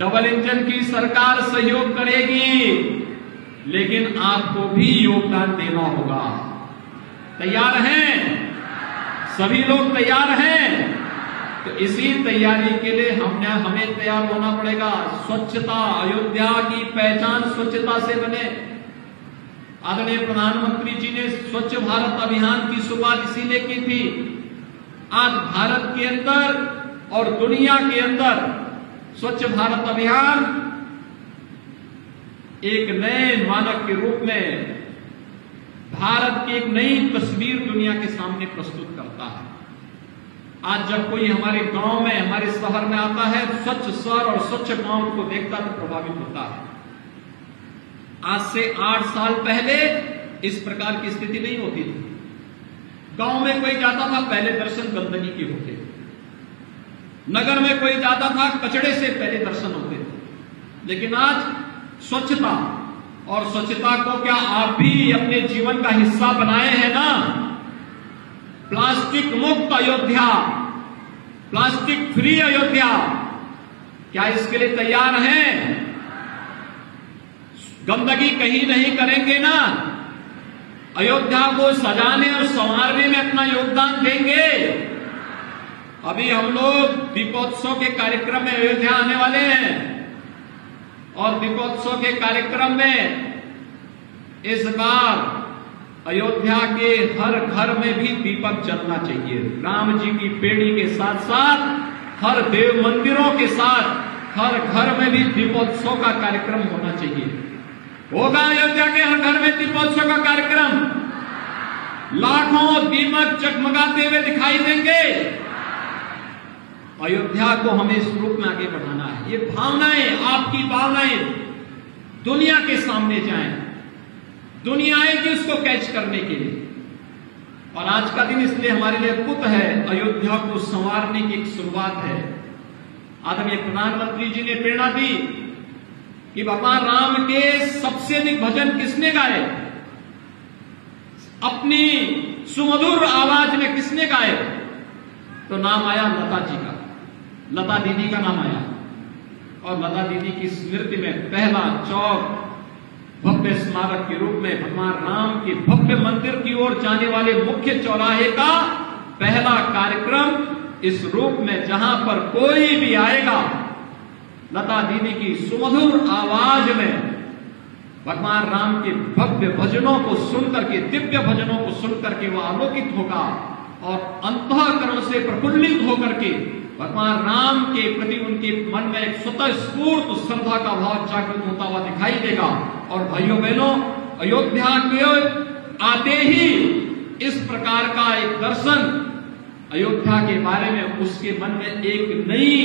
Double engine की सरकार सहयोग करेगी, लेकिन आपको भी योगदान देना होगा। तैयार हैं? सभी लोग तैयार हैं? तो इसी तैयारी के लिए हमें तैयार होना पड़ेगा। स्वच्छता, अयोध्या की पहचान स्वच्छता से बने। आदरणीय प्रधानमंत्री जी ने स्वच्छ भारत अभियान की शुरुआत इसीलिए की थी। आज भारत के अंदर और दुनिया के अंदर स्वच्छ भारत अभियान एक नए मानक के रूप में भारत की एक नई तस्वीर दुनिया के सामने प्रस्तुत करता है। आज जब कोई हमारे गांव में, हमारे शहर में आता है, स्वच्छ शहर और स्वच्छ गांव को देखता तो प्रभावित होता है। आज से 8 साल पहले इस प्रकार की स्थिति नहीं होती थी। गांव में कोई जाता था, पहले दर्शन गंदगी के होते थे। नगर में कोई जाता था, कचड़े से पहले दर्शन होते थे। लेकिन आज स्वच्छता, और स्वच्छता को क्या आप भी अपने जीवन का हिस्सा बनाए हैं ना? प्लास्टिक मुक्त अयोध्या, प्लास्टिक फ्री अयोध्या, क्या इसके लिए तैयार हैं? गंदगी कहीं नहीं करेंगे ना? अयोध्या को सजाने और संवारने में अपना योगदान देंगे। अभी हम लोग दीपोत्सव के कार्यक्रम में अयोध्या आने वाले हैं, और दीपोत्सव के कार्यक्रम में इस बार अयोध्या के हर घर में भी दीपक जलना चाहिए। राम जी की पेड़ी के साथ साथ हर देव मंदिरों के साथ हर घर में भी दीपोत्सव का कार्यक्रम होना चाहिए। होगा अयोध्या के हर घर में दीपोत्सव का कार्यक्रम। लाखों दीपक जगमगाते हुए दिखाई देंगे। अयोध्या को हमें इस रूप में आगे बढ़ाना है। ये भावनाएं, आपकी भावनाएं दुनिया के सामने जाएं, दुनिया आएगी उसको कैच करने के लिए। और आज का दिन इसलिए हमारे लिए अद्भुत है। अयोध्या को संवारने की एक शुरुआत है। आदरणीय प्रधानमंत्री जी ने प्रेरणा दी कि भगवान राम के सबसे अधिक भजन किसने गाए, अपनी सुमधुर आवाज में किसने गाए? तो नाम आया लता जी का, लता दीदी का नाम आया। और लता दीदी की स्मृति में पहला चौक भव्य स्मारक के रूप में भगवान राम के भव्य मंदिर की ओर जाने वाले मुख्य चौराहे का पहला कार्यक्रम इस रूप में, जहां पर कोई भी आएगा, लता दीदी की सुमधुर आवाज में भगवान राम के भव्य भजनों को सुनकर के, दिव्य भजनों को सुनकर के वह आलोकित होगा और अंतःकरण से प्रफुल्लित होकर के भगवान राम के प्रति उनके मन में एक स्वतः स्फूर्त श्रद्धा का भाव जागृत होता हुआ दिखाई देगा। और भाइयों बहनों, अयोध्या के आते ही इस प्रकार का एक दर्शन अयोध्या के बारे में उसके मन में एक नई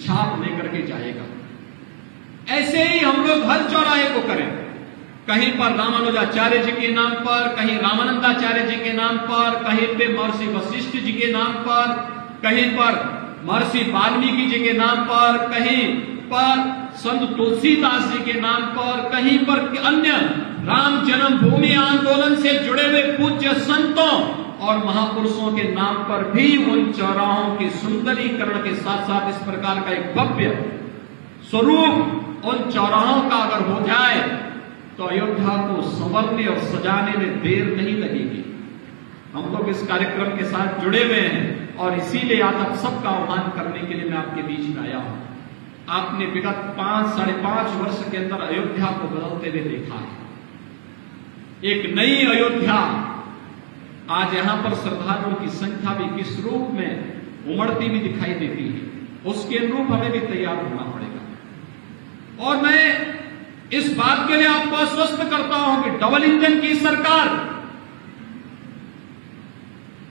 छाप लेकर के जाएगा। ऐसे ही हम लोग हर चौराहे को करें। कहीं पर रामानुजाचार्य जी के नाम पर, कहीं रामानंदाचार्य जी के नाम पर, कहीं पे महर्षि वशिष्ठ जी के नाम पर, कहीं पर महर्षि वाल्मीकि जी के नाम पर, कहीं पर संत तुलसीदास जी के नाम पर, कहीं पर अन्य राम जन्मभूमि आंदोलन से जुड़े हुए पूज्य संतों और महापुरुषों के नाम पर भी उन चौराहों की सुंदरीकरण के साथ साथ इस प्रकार का एक भव्य स्वरूप उन चौराहों का अगर हो जाए तो अयोध्या को संवरने और सजाने में देर नहीं लगेगी। हम लोग इस कार्यक्रम के साथ जुड़े हुए हैं और इसीलिए आज आप सबका आह्वान करने के लिए मैं आपके बीच में आया हूं। आपने विगत 5-5.5 वर्ष के अंदर अयोध्या को बदलते हुए देखा है। एक नई अयोध्या आज यहां पर श्रद्धालुओं की संख्या भी किस रूप में उमड़ती हुई दिखाई देती है, उसके अनुरूप हमें भी तैयार होना पड़ेगा। और मैं इस बात के लिए आपको आश्वस्त करता हूं कि डबल इंजन की सरकार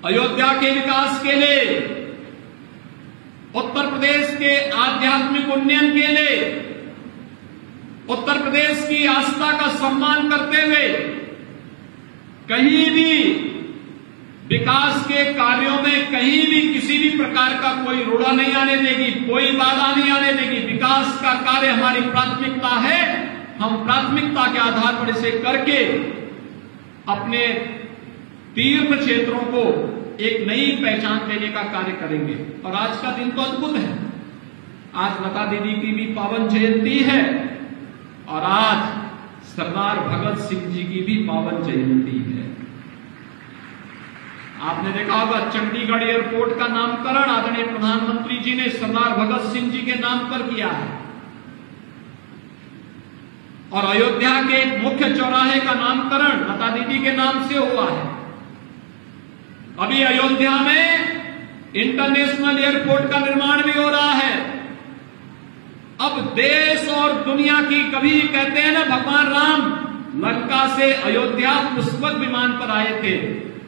अयोध्या के विकास के लिए, उत्तर प्रदेश के आध्यात्मिक उन्नयन के लिए, उत्तर प्रदेश की आस्था का सम्मान करते हुए कहीं भी विकास के कार्यों में कहीं भी किसी भी प्रकार का कोई रोड़ा नहीं आने देगी, कोई बाधा नहीं आने देगी। विकास का कार्य हमारी प्राथमिकता है। हम प्राथमिकता के आधार पर इसे करके अपने तीर्थ क्षेत्रों को एक नई पहचान देने का कार्य करेंगे। और आज का दिन तो अद्भुत है। आज लता दीदी की भी पावन जयंती है और आज सरदार भगत सिंह जी की भी पावन जयंती है। आपने देखा होगा चंडीगढ़ एयरपोर्ट का नामकरण आदरणीय प्रधानमंत्री जी ने सरदार भगत सिंह जी के नाम पर किया है और अयोध्या के एक मुख्य चौराहे का नामकरण लता दीदी के नाम से हुआ है। अभी अयोध्या में इंटरनेशनल एयरपोर्ट का निर्माण भी हो रहा है। अब देश और दुनिया की, कभी कहते हैं ना भगवान राम लंका से अयोध्या पुष्पक विमान पर आए थे,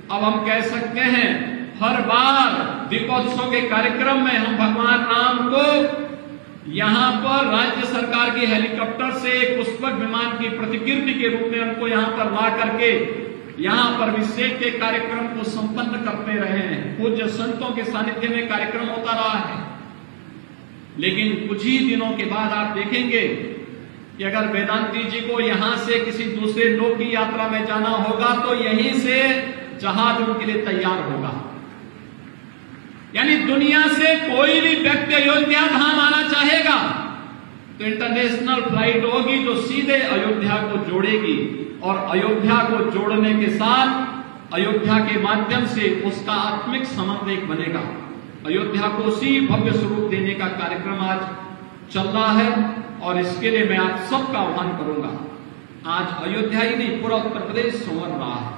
अब हम कह सकते हैं हर बार दीपोत्सव के कार्यक्रम में हम भगवान राम को यहां पर राज्य सरकार की हेलीकॉप्टर से पुष्पक विमान की प्रतिकृति के रूप में उनको यहां पर ला करके यहां पर अभिषेक के कार्यक्रम को संपन्न करते रहे हैं। पूज्य संतों के सानिध्य में कार्यक्रम होता रहा है। लेकिन कुछ ही दिनों के बाद आप देखेंगे कि अगर वेदांती जी को यहां से किसी दूसरे लोक की यात्रा में जाना होगा तो यहीं से जहाज उनके लिए तैयार होगा। यानी दुनिया से कोई भी व्यक्ति अयोध्या धाम आना चाहेगा तो इंटरनेशनल फ्लाइट होगी जो सीधे अयोध्या को जोड़ेगी और अयोध्या को जोड़ने के साथ अयोध्या के माध्यम से उसका आत्मिक संबंध एक बनेगा। अयोध्या को उसी भव्य स्वरूप देने का कार्यक्रम आज चल रहा है और इसके लिए मैं आप सबका आह्वान करूंगा। आज अयोध्या ही नहीं, पूरा उत्तर प्रदेश संवर रहा है।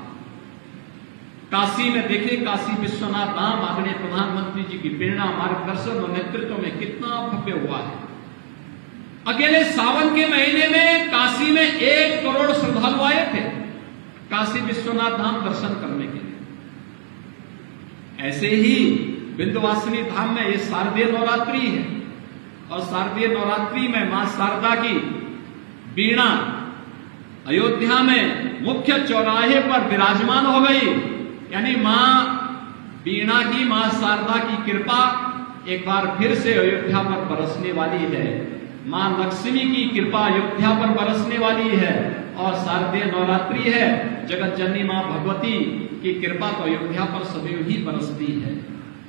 काशी में देखे, काशी विश्वनाथ धाम आदरणीय प्रधानमंत्री जी की प्रेरणा, मार्गदर्शन और नेतृत्व में कितना भव्य हुआ है। अकेले सावन के महीने में काशी में 1 करोड़ श्रद्धालु आए थे काशी विश्वनाथ धाम दर्शन करने के लिए। ऐसे ही विंध्यवासिनी धाम में ये शारदीय नवरात्रि है और शारदीय नवरात्रि में मां शारदा की वीणा अयोध्या में मुख्य चौराहे पर विराजमान हो गई। यानी मां वीणा की, मां शारदा की कृपा एक बार फिर से अयोध्या पर बरसने वाली है। मां लक्ष्मी की कृपा अयोध्या पर बरसने वाली है और शारदीय नवरात्रि है। जगत जननी मां भगवती की कृपा तो अयोध्या पर सदैव ही बरसती है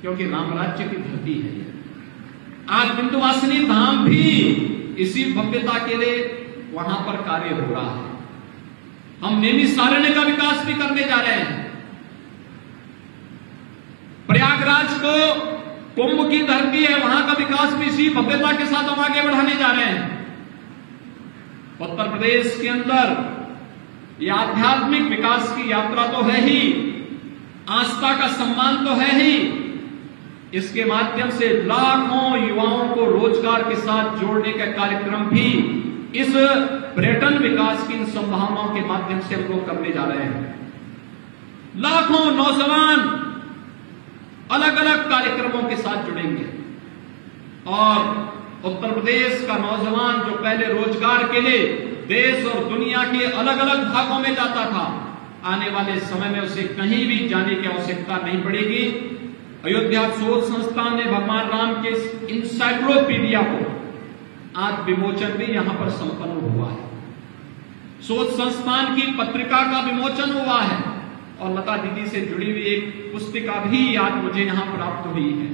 क्योंकि राम राज्य की धरती है। आज विंध्यवासिनी धाम भी इसी भव्यता के लिए वहां पर कार्य हो रहा है। हम नैमिषारण्य का विकास भी करने जा रहे हैं। प्रयागराज को कुंभ की धरती है, वहां का विकास भी इसी भव्यता के साथ हम आगे बढ़ाने जा रहे हैं। उत्तर प्रदेश के अंदर यह आध्यात्मिक विकास की यात्रा तो है ही, आस्था का सम्मान तो है ही, इसके माध्यम से लाखों युवाओं को रोजगार के साथ जोड़ने का कार्यक्रम भी इस पर्यटन विकास की इन संभावनाओं के माध्यम से हम लोग करने जा रहे हैं। लाखों नौजवान अलग अलग कार्यक्रमों के साथ जुड़ेंगे और उत्तर प्रदेश का नौजवान जो पहले रोजगार के लिए देश और दुनिया के अलग अलग भागों में जाता था, आने वाले समय में उसे कहीं भी जाने की आवश्यकता नहीं पड़ेगी। अयोध्या शोध संस्थान ने भगवान राम के इंसाइक्लोपीडिया को आज विमोचन भी यहां पर संपन्न हुआ है। शोध संस्थान की पत्रिका का विमोचन हुआ है और लता दीदी से जुड़ी हुई एक पुस्तिका भी आज मुझे यहां प्राप्त हुई है।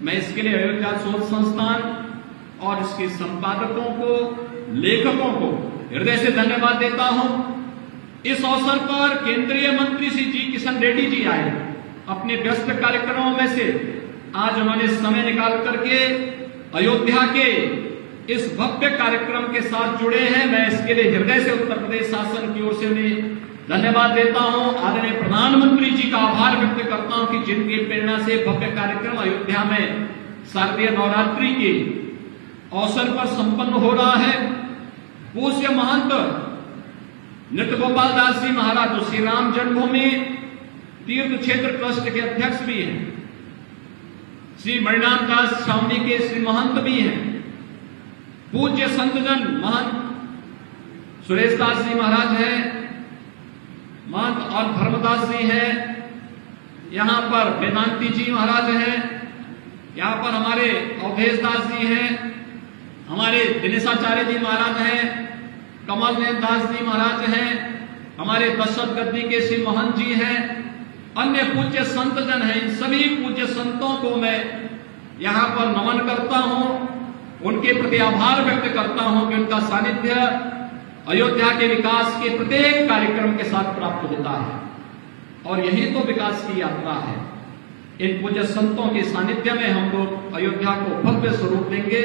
मैं इसके लिए अयोध्या शोध संस्थान और इसके संपादकों को, लेखकों को हृदय से धन्यवाद देता हूं। इस अवसर पर केंद्रीय मंत्री श्री जी किशन रेड्डी जी आए, अपने व्यस्त कार्यक्रमों में से आज उन्होंने समय निकाल करके अयोध्या के इस भव्य कार्यक्रम के साथ जुड़े हैं। मैं इसके लिए हृदय से उत्तर प्रदेश शासन की ओर से उन्हें धन्यवाद देता हूं। आदरणीय प्रधानमंत्री जी का आभार व्यक्त करता हूं कि जिनकी प्रेरणा से भव्य कार्यक्रम अयोध्या में शारदीय नवरात्रि के अवसर पर संपन्न हो रहा है। पूज्य महंत नृत्य गोपाल दास जी महाराज जो श्री राम जन्मभूमि तीर्थ क्षेत्र ट्रस्ट के अध्यक्ष भी हैं, श्री मणिनाथ दास छावनी के श्री महंत भी हैं, पूज्य संतजन महंत सुरेश दास जी महाराज हैं, महंत और धर्मदास जी हैं, यहां पर वेदांती जी महाराज हैं, यहां पर हमारे अवधेश दास जी हैं, हमारे दिनेशाचार्य जी महाराज हैं, कमल दास जी महाराज हैं, हमारे दशरथ गद्दी के श्री महंत जी हैं, अन्य पूज्य संतजन हैं। इन सभी पूज्य संतों को मैं यहां पर नमन करता हूं। उनके प्रति आभार व्यक्त करता हूं कि उनका सानिध्य अयोध्या के विकास के प्रत्येक कार्यक्रम के साथ प्राप्त होता है। और यही तो विकास की यात्रा है। इन पूज्य संतों के सानिध्य में हम लोग अयोध्या को भव्य स्वरूप देंगे,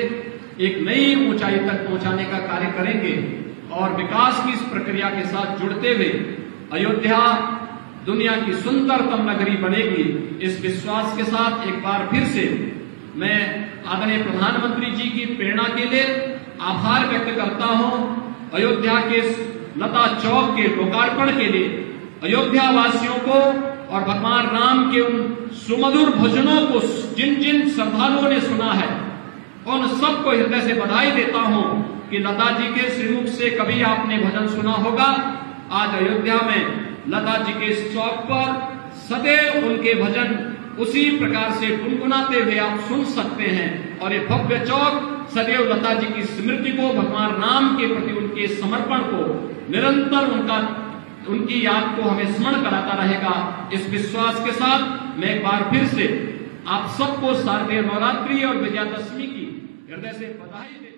एक नई ऊंचाई तक पहुंचाने का कार्य करेंगे और विकास की इस प्रक्रिया के साथ जुड़ते हुए अयोध्या दुनिया की सुंदरतम नगरी बनेगी। इस विश्वास के साथ एक बार फिर से मैं आदरणीय प्रधानमंत्री जी की प्रेरणा के लिए आभार व्यक्त करता हूं। अयोध्या के लता चौक के लोकार्पण के लिए अयोध्या वासियों को और भगवान राम के उन सुमधुर भजनों को जिन जिन श्रद्धालुओं ने सुना है उन सबको हृदय से बधाई देता हूं कि लता जी के श्रीमुख से कभी आपने भजन सुना होगा। आज अयोध्या में लता जी के इस चौक पर सदैव उनके भजन उसी प्रकार से गुनगुनाते हुए आप सुन सकते हैं और ये भव्य चौक सदैव लता जी की स्मृति को, भगवान राम के प्रति उनके समर्पण को, निरंतर उनकी याद को हमें स्मरण कराता रहेगा। इस विश्वास के साथ मैं एक बार फिर से आप सबको शारदीय नवरात्रि और विजयादशमी की हृदय से बधाई देता हूं।